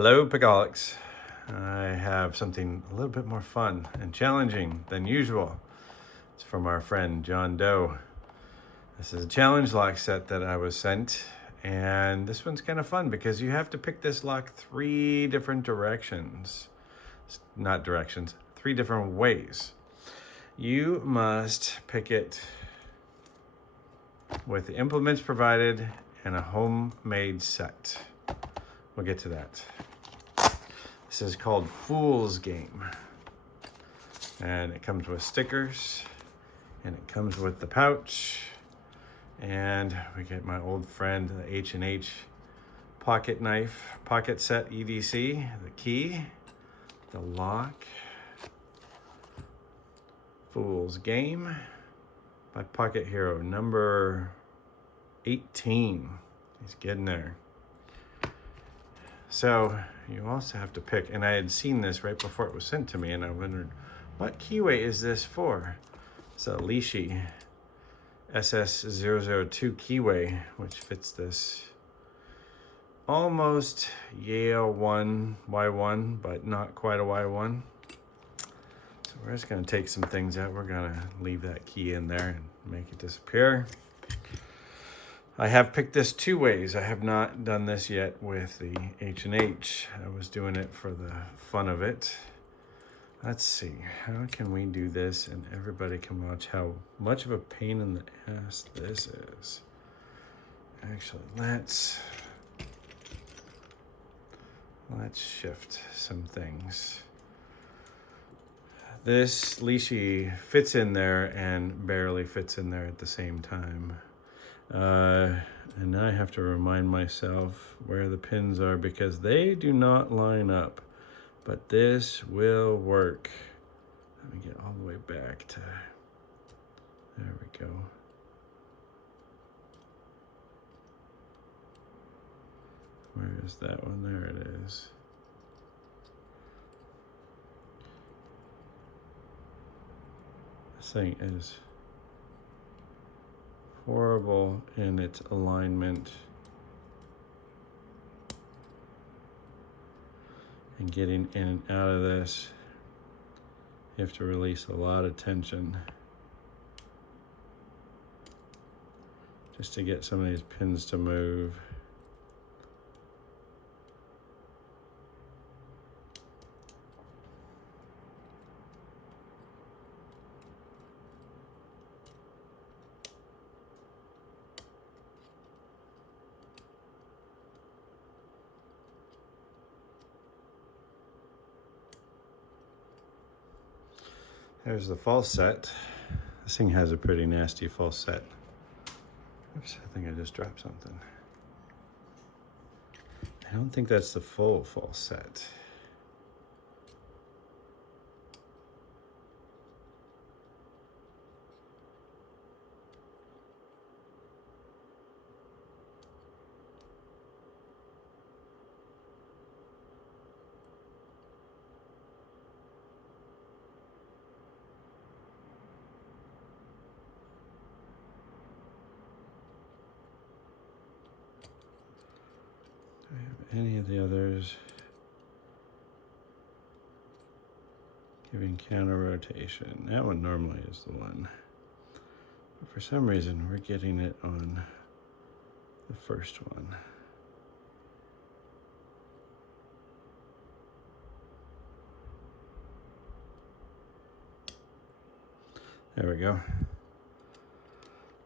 Hello, Picaholics. I have something a little bit more fun and challenging than usual. It's from our friend John Dow. This is a challenge lock set that I was sent, and this one's kind of fun because you have to pick this lock three different directions. Not directions, three different ways. You must pick it with the implements provided and a homemade set. We'll get to that. This is called Fool's Game. And it comes with stickers, and it comes with the pouch, and we get my old friend, the H&H pocket knife, pocket set EDC, the key, the lock, Fool's Game by Pocket Hero, number 18. He's getting there. So you also have to pick, and I had seen this right before it was sent to me, and I wondered, what keyway is this for? It's a Lishi SS002 keyway, which fits this almost Yale 1 Y1, but not quite a Y1. So we're just gonna take some things out. We're gonna leave that key in there and make it disappear. I have picked this two ways. I have not done this yet with the H&H. I was doing it for the fun of it. Let's see, how can we do this and everybody can watch how much of a pain in the ass this is. Actually, let's shift some things. This Lishi fits in there and barely fits in there at the same time. And now I have to remind myself where the pins are because they do not line up, but this will work. Let me get all the way back to, there we go. Where is that one? There it is. This thing is horrible in its alignment and getting in and out of this. You have to release a lot of tension just to get some of these pins to move. There's the false set. This thing has a pretty nasty false set. Oops, I think I just dropped something. I don't think that's the full false set. Any of the others giving counter rotation. That one normally is the one. But for some reason, we're getting it on the first one. There we go.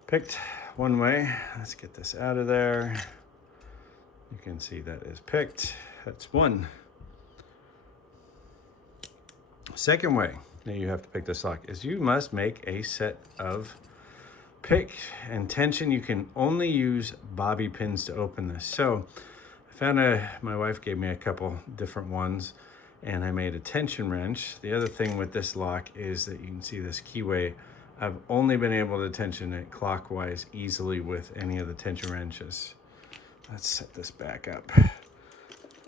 Picked one way. Let's get this out of there. You can see that is picked. That's one. Second way that you have to pick this lock is you must make a set of pick and tension. You can only use bobby pins to open this. So I found my wife gave me a couple different ones and I made a tension wrench. The other thing with this lock is that you can see this keyway. I've only been able to tension it clockwise easily with any of the tension wrenches. Let's set this back up.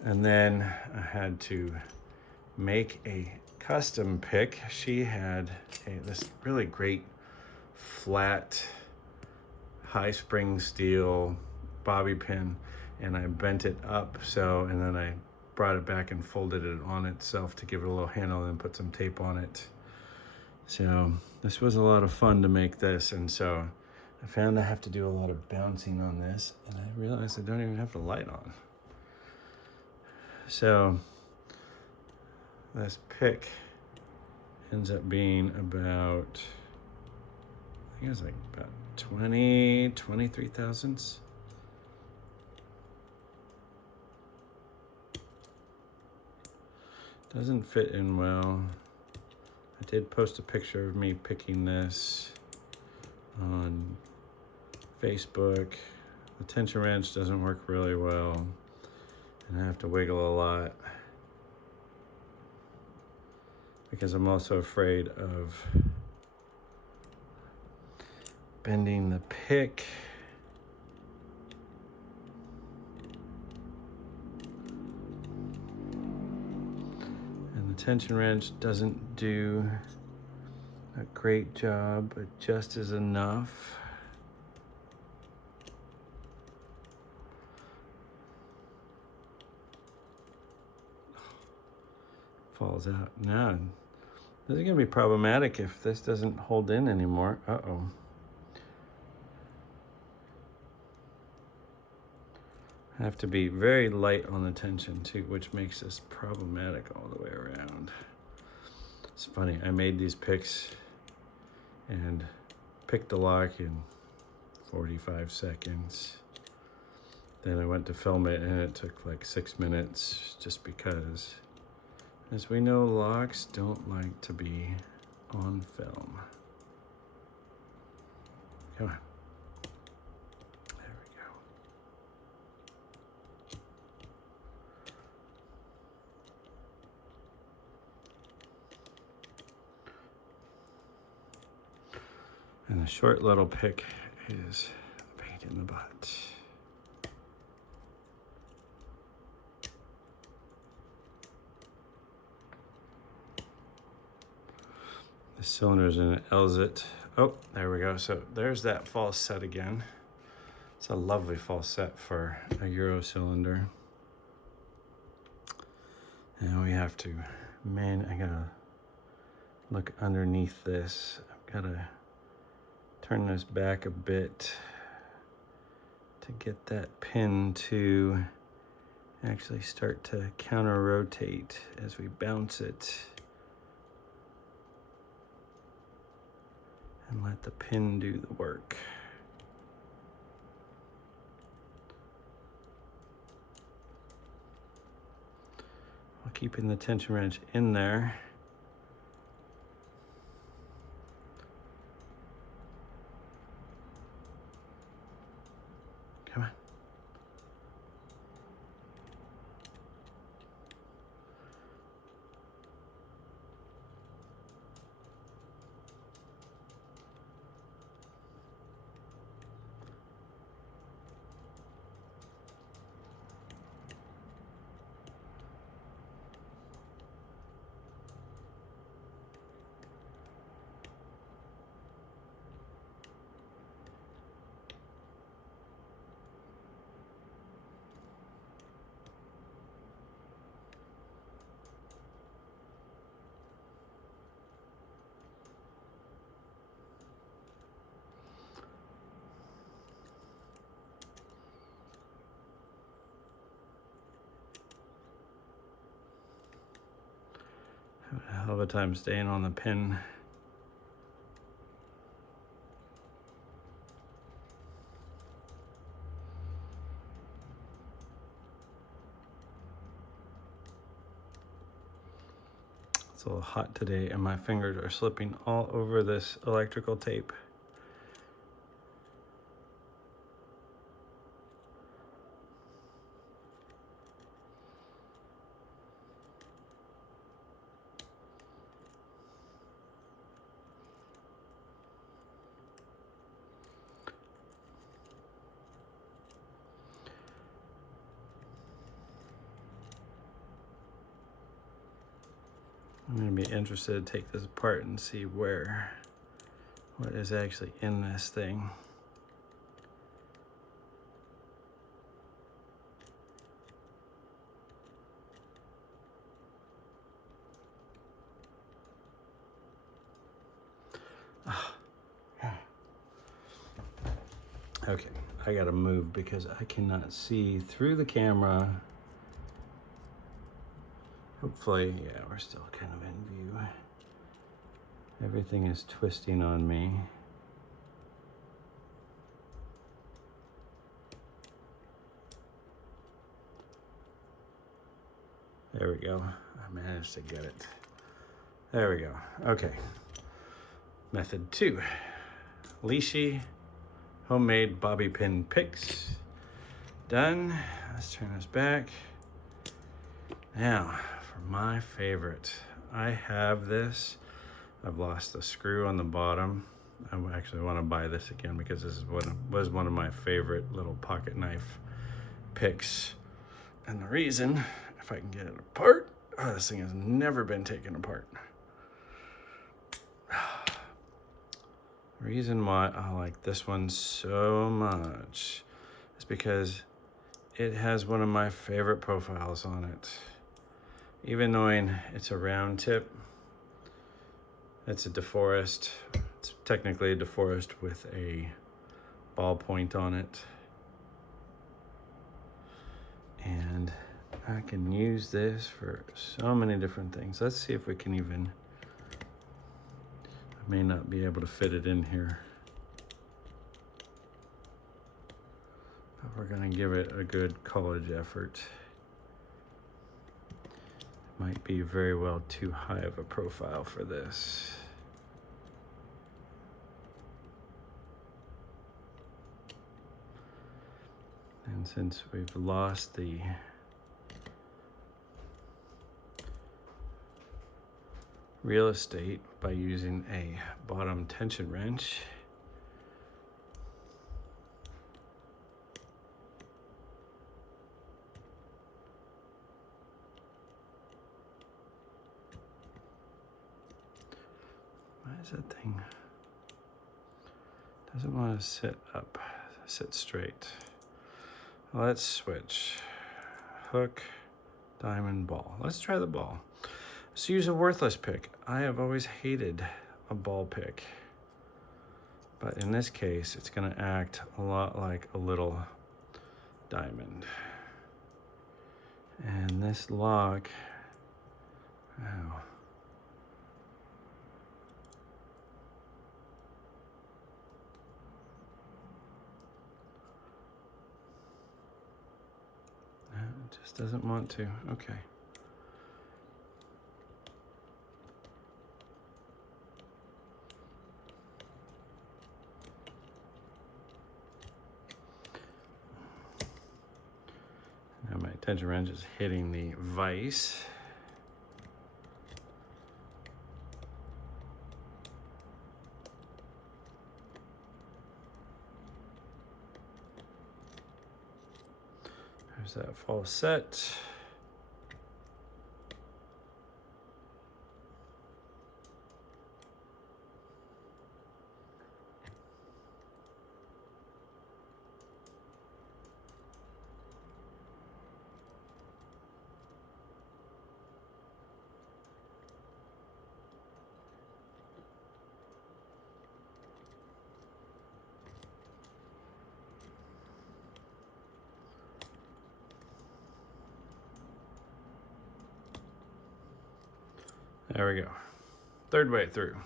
And then I had to make a custom pick. She had this really great flat high spring steel bobby pin, and I bent it up so, and then I brought it back and folded it on itself to give it a little handle and then put some tape on it. So this was a lot of fun to make this, and so I found I have to do a lot of bouncing on this, and I realized I don't even have the light on. So this pick ends up being about, I think it was like about 23 thousandths. Doesn't fit in well. I did post a picture of me picking this on Facebook. The tension wrench doesn't work really well, and I have to wiggle a lot because I'm also afraid of bending the pick. And the tension wrench doesn't do a great job, but just is enough. Falls out. Now, this is going to be problematic if this doesn't hold in anymore. Uh-oh. I have to be very light on the tension too, which makes this problematic all the way around. It's funny, I made these picks and picked the lock in 45 seconds. Then I went to film it and it took like 6 minutes just because, as we know, locks don't like to be on film. Come on. There we go. And the short little pick is a pain in the butt. The cylinder's in it, L's it. Oh, there we go. So there's that false set again. It's a lovely false set for a Euro cylinder. And we have to, man, I gotta look underneath this. I've gotta turn this back a bit to get that pin to actually start to counter rotate as we bounce it. And let the pin do the work. While keeping the tension wrench in there. Come on. A hell of a time staying on the pin. It's a little hot today and my fingers are slipping all over this electrical tape. I'm going to be interested to take this apart and see what is actually in this thing. Okay, I gotta move because I cannot see through the camera. Hopefully, yeah, we're still kind of in view. Everything is twisting on me. There we go. I managed to get it. There we go. Okay. Method 2. Leashy homemade bobby pin picks. Done. Let's turn this back. Now, for my favorite. I have this. I've lost the screw on the bottom. I actually want to buy this again because this is was one of my favorite little pocket knife picks. And the reason, if I can get it apart, this thing has never been taken apart. The reason why I like this one so much is because it has one of my favorite profiles on it. Even knowing it's a round tip, it's a DeForest. It's technically a DeForest with a ball point on it. And I can use this for so many different things. Let's see if we can even, I may not be able to fit it in here. But we're gonna give it a good college effort. Might be very well too high of a profile for this. And since we've lost the real estate by using a bottom tension wrench, why is that thing? Doesn't want to sit up, sit straight. Let's switch. Hook, diamond, ball. Let's try the ball. Let's use a worthless pick. I have always hated a ball pick. But in this case, it's gonna act a lot like a little diamond. And this lock, wow. It just doesn't want to. Okay. Now my tension wrench is hitting the vise. There's that false set. There we go. Third way through.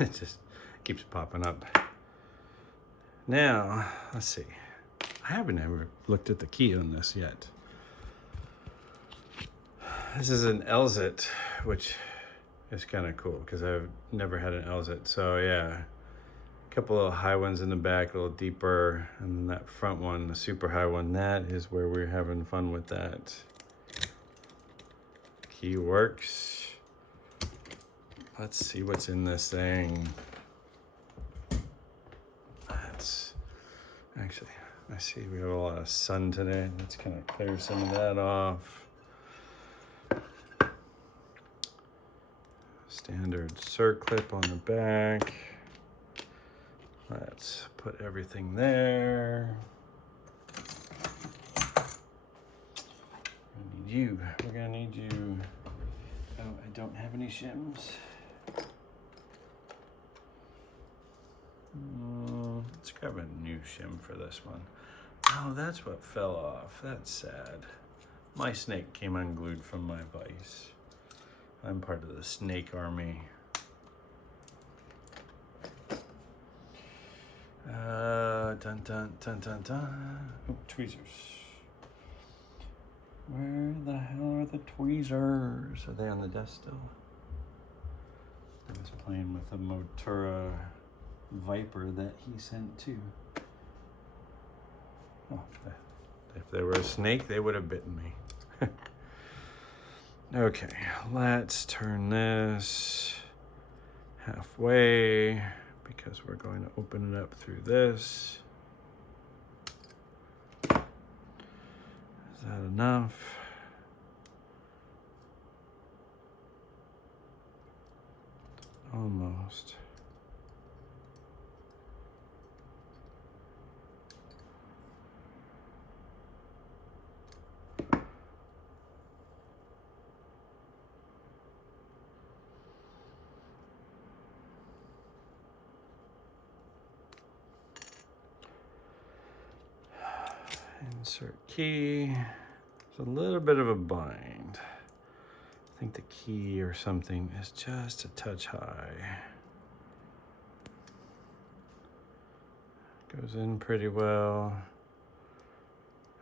It just keeps popping up. Now, let's see. I haven't ever looked at the key on this yet. This is an LZIT, which is kind of cool because I've never had an LZIT. So yeah, a couple of high ones in the back, a little deeper, and then that front one, the super high one, that is where we're having fun with that. Key works. Let's see what's in this thing. That's actually, I see we have a lot of sun today. Let's kind of clear some of that off. Standard circlip on the back. Let's put everything there. We're gonna need you. Oh, I don't have any shims. shim for this one. Oh, that's what fell off. That's sad. My snake came unglued from my vise. I'm part of the snake army. Dun dun dun dun dun. Oh, tweezers. Where the hell are the tweezers? Are they on the desk still? I was playing with a Motura Viper that he sent too. Oh, if there were a snake, they would have bitten me. Okay, let's turn this halfway because we're going to open it up through this. Is that enough? Almost. Insert key. It's a little bit of a bind. I think the key or something is just a touch high. Goes in pretty well.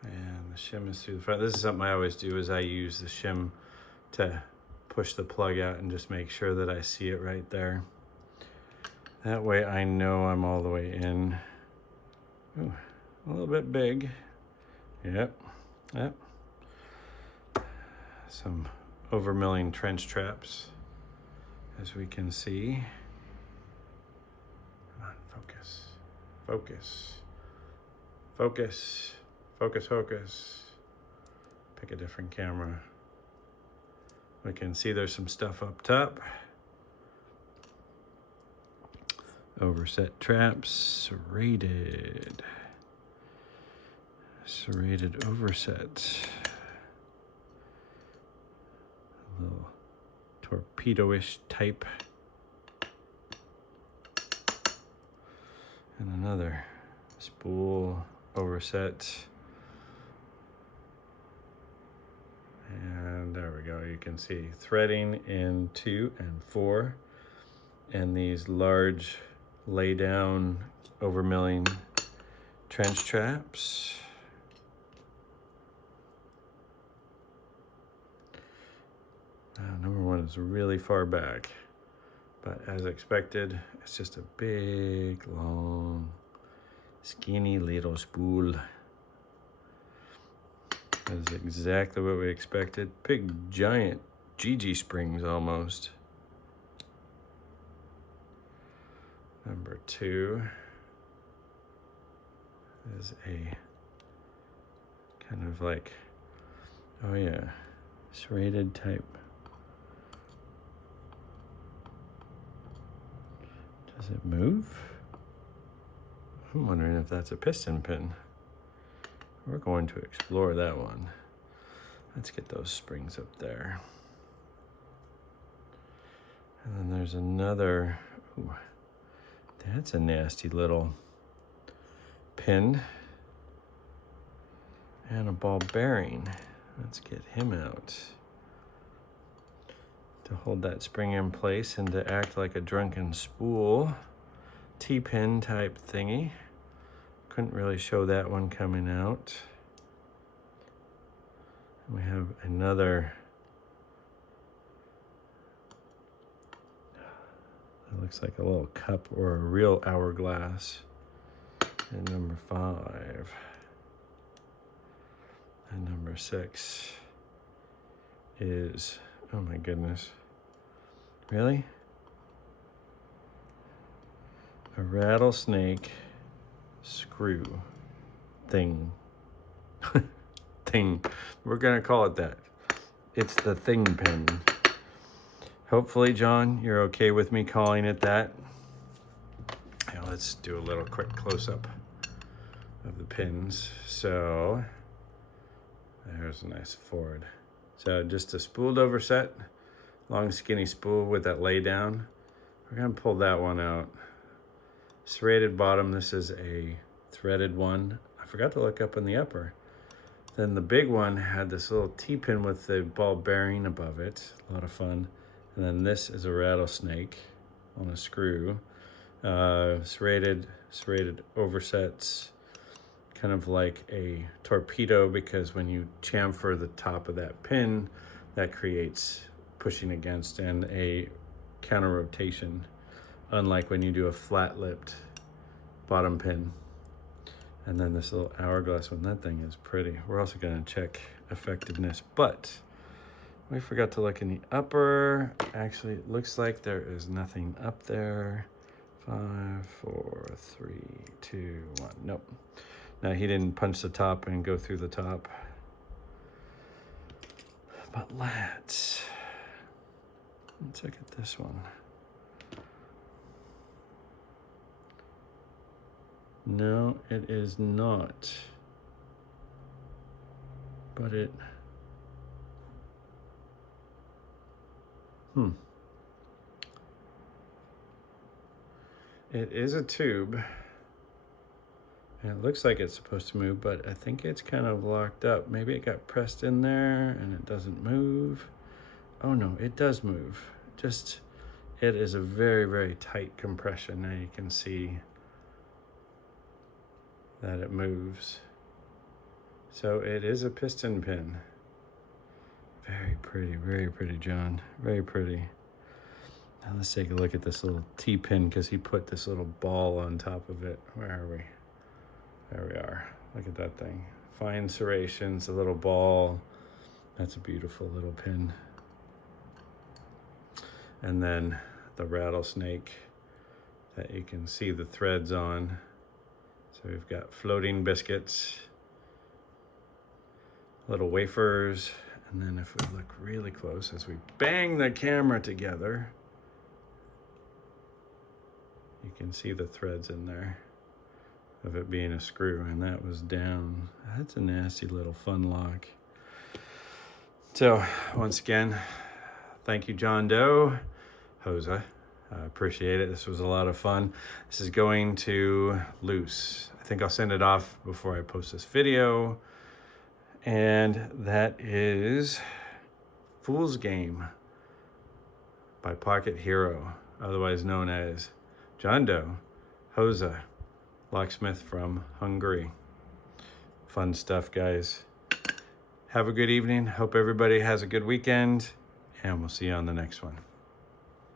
And the shim is through the front. This is something I always do, is I use the shim to push the plug out and just make sure that I see it right there. That way I know I'm all the way in. Ooh, a little bit big. Yep. Some overmilling trench traps, as we can see. Come on, focus. Focus. Focus. Focus, focus. Pick a different camera. We can see there's some stuff up top. Overset traps, serrated. Serrated overset. A little torpedo-ish type. And another spool overset. And there we go. You can see threading in 2 and 4. And these large lay down overmilling trench traps. Number 1 is really far back, but as expected, it's just a big, long, skinny little spool. That is exactly what we expected. Big, giant GG springs almost. Number 2 is a kind of like, oh yeah, serrated type. Does it move? I'm wondering if that's a piston pin. We're going to explore that one. Let's get those springs up there. And then there's another, ooh, that's a nasty little pin. And a ball bearing. Let's get him out. To hold that spring in place and to act like a drunken spool. T-pin type thingy. Couldn't really show that one coming out. We have another. It looks like a little cup or a real hourglass. And number 5. And number 6 is, oh my goodness. Really? A rattlesnake screw thing. Thing. We're gonna call it that. It's the thing pin. Hopefully, John, you're okay with me calling it that. Now let's do a little quick close-up of the pins. So there's a nice Ford. So just a spooled over set, long skinny spool with that lay down. We're gonna pull that one out. Serrated bottom, this is a threaded one. I forgot to look up in the upper. Then the big one had this little T-pin with the ball bearing above it. A lot of fun. And then this is a rattlesnake on a screw. Serrated oversets, kind of like a torpedo, because when you chamfer the top of that pin, that creates pushing against and a counter rotation, unlike when you do a flat-lipped bottom pin. And then this little hourglass one, that thing is pretty. We're also gonna check effectiveness, but we forgot to look in the upper. Actually, it looks like there is nothing up there. 5, 4, 3, 2, 1. Nope. Now he didn't punch the top and go through the top. But let's look at this one. No, it is not. But it... It is a tube. And it looks like it's supposed to move, but I think it's kind of locked up. Maybe it got pressed in there and it doesn't move. Oh no, it does move. Just, it is a very, very tight compression. Now you can see that it moves. So it is a piston pin. Very pretty, John. Very pretty. Now let's take a look at this little T-pin, because he put this little ball on top of it. Where are we? There we are. Look at that thing. Fine serrations, a little ball. That's a beautiful little pin. And then the rattlesnake that you can see the threads on. So we've got floating biscuits, little wafers, and then if we look really close as we bang the camera together, you can see the threads in there of it being a screw, and that was down. That's a nasty little fun lock. So once again, thank you, John Doe. Jose, I appreciate it. This was a lot of fun. This is going to loose. I think I'll send it off before I post this video. And that is Fool's Game by Pocket Hero, otherwise known as John Doe, Jose, locksmith from Hungary. Fun stuff, guys. Have a good evening. Hope everybody has a good weekend, and we'll see you on the next one.